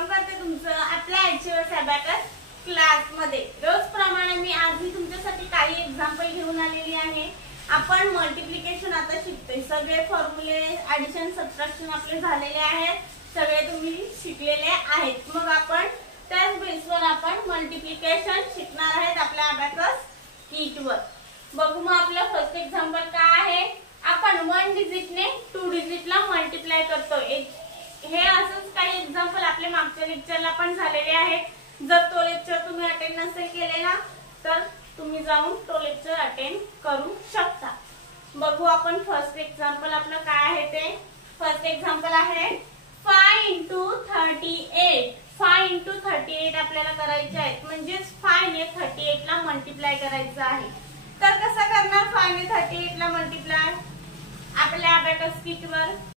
Welcome करते तुमचं आपल्या एचएस अबॅकस क्लास मध्ये। रोज प्रमाणे मी आज तुमच्यासाठी काही एग्जांपल घेऊन आलेली आहे। आपण मल्टिप्लिकेशन आता शिकतोय। सगळे फॉर्म्युले ॲडिशन सबट्रॅक्शन आपले झालेले आहेत, सगळे तुम्ही शिकलेले आहेत। मग आपण त्याच बेसवर आपण मल्टिप्लिकेशन शिकणार आहेत आपल्या अबॅकस किटवर। बघू मग आपलं फर्स्ट एक्झाम्पल काय आहे। आपण 1 डिजिटने 2 डिजिटला मल्टिप्लाय करतोय। हे असंच काही एग्जांपल आपले मागच्या लेक्चरला पण झालेले आहेत। जर तो लेक्चर तुम्ही अटेंड नसेल केलेला तर तुम्ही जाऊन तो लेक्चर अटेंड करू शकता। बघू आपण फर्स्ट एक्झाम्पल आपलं काय आहे ते। फर्स्ट एक्झाम्पल आहे 5 * 38। 5 * 38 आपल्याला करायचे आहे, म्हणजे 5 ने 38 ला मल्टिप्लाय करायचं आहे। तर कसं करणार 5 ने 38 ला मल्टिप्लाय आपल्या अबॅकस किटवर।